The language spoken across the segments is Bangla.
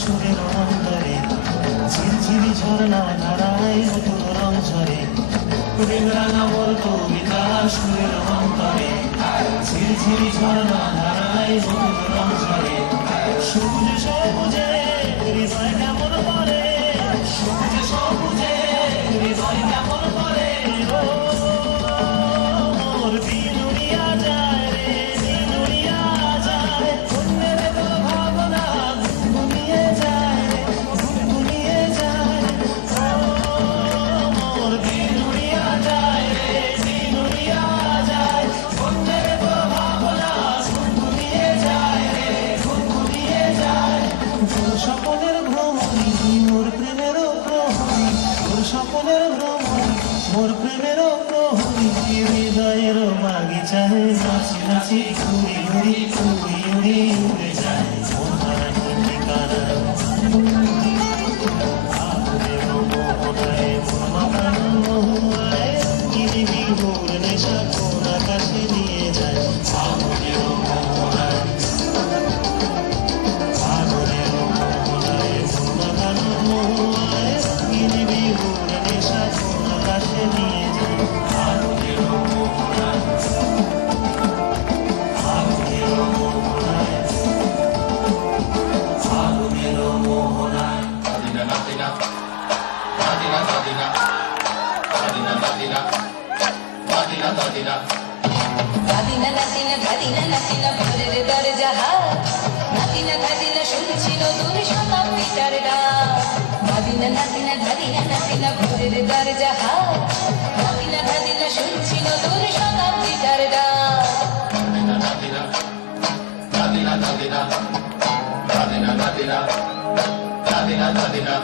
সুরের অন্তরে ঝিরঝিরি ঝরনা ধারায় নতুন রং ঝরে প্রেম রাঙা মোর কবিতা সুরের অন্তরে ঝিরঝিরি ঝরনা ধারায় নতুন রং ঝরে সবুজে সবুজে হৃদয় কেমন করে সবুজে সবুজে হৃদয় কেমন করে মোর দিনুরিয়া যায় রে দিনুরিয়া যায় অন্যের তো ভাবনা ঘুমিয়ে যায় ঘুমিয়ে যায় মোর দিনুরিয়া যায় রে দিনুরিয়া যায় অন্যের তো ভাবনা ঘুমিয়ে যায় রে ঘুমিয়ে যায় তোর স্বপ্নের ভ্রমণী মোর প্রেমেরও প্রহরী তোর স্বপ্নের ভ্রমণী মোর প্রেমেরও প্রহরী হৃদয়ের বাগিচায় নাচি নাচি ঘুরি ঘুরি ঘুরি উড়ি উড়ে যায় মন হারানোর ঠিকানা আগুনের মোহনায় মন মাখানো মোহনায় গিরি বিহুর নেশা কোন আকাশে নিয়ে যায় আগুনের মোহনায় আগুনের মোহনায় মন মাখানো মোহনায় গিরি বিহুর নেশা কোন আকাশে নিয়ে যায় আগুনের মোহনায় আগুনের মোহনায় আগুনের মোহনায় Tadina, tadina, tadina, tadina, tadina, tadina, tadina, tadina. নাতিনা নাতিনা ধাদিনা নাতিনা ভোরের দরজা হাত নাতিনা ধাদিনা শুনছি নতুন শতাব্দীটার ডাক নাতিনা নাতিনা ধাদিনা নাতিনা ভোরের দরজা হাত নাতিনা ধাদিনা শুনছি নতুন শতাব্দীটার ডাক Tadina, tadina, tadina, tadina, tadina, tadina, tadina, tadina.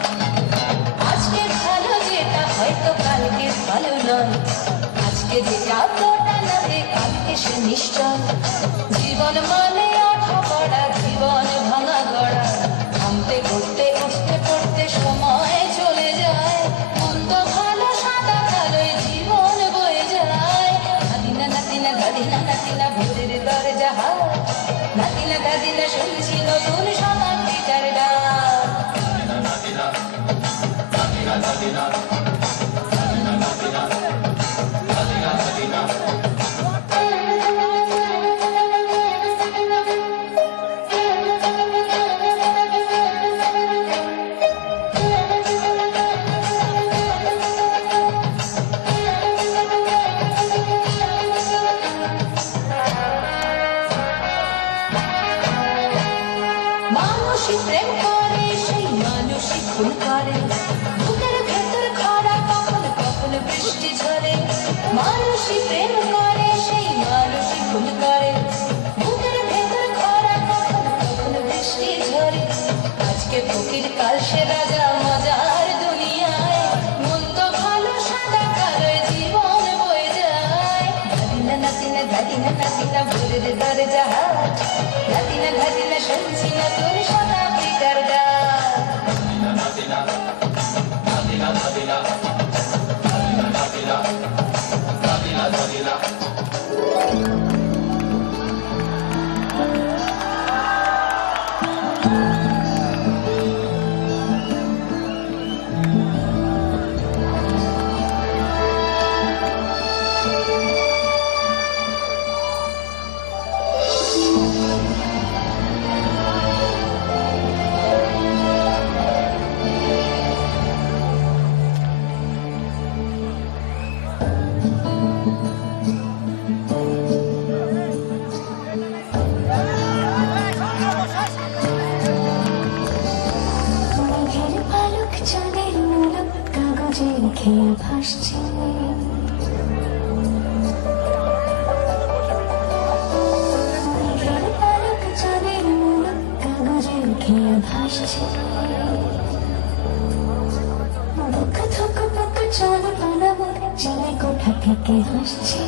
আজকে ভালো যেটা হয়তো কালকে ভালো নয় আজকে যেটা তোটা নাতে কালকে সে নিশ্চয় জীবন মানে আঠা পড়া জীবন ভাঙা গড়া থামতে করতে উঠতে পড়তে সময় চলে যায় মন্দ ভালো সাদা কালোয় জীবন বয়ে যায় নাতিনা নাতিনা দাদিনা নাতিনা ভোরের দরজা হাত নাতিনা দাদিনা শুনছি নতুন শতাব্দীটার ডাক Tadina, tadina, tadina, tadina, tadina, tadina, tadina. মানুষই প্রেম করে সেই মানুষই খুন করে বুকের ভেতর খরা কখন কখন বৃষ্টি ঝরে মানুষই প্রেম করে সেই মানুষই খুন করে বুকের ভেতর খরা কখন কখন বৃষ্টি ঝরে আজকে ফকির কাল সে রাজা মজার দুনিয়ায় মন্দ ভালো সাদা কালোয় জীবন বয়ে যায় দাদিনা নাতিনা দাদিনা নাতিনা ভোরের দরজা হাত দাদিনা দাদিনা শুনছি নতুন শতাব্দীটার ডাক Tadina, tadina, tadina, tadina, tadina, tadina, tadina, tadina. মেঘের পালক চাঁদের মুলক কাগজে খেয়ে ভাসছে মেঘের পালক চাঁদের মুলক কাগজে খেয়ে ভাসছে বুক থক বুক চলে পালাবো চিলে কোঠা থেকে হাসছে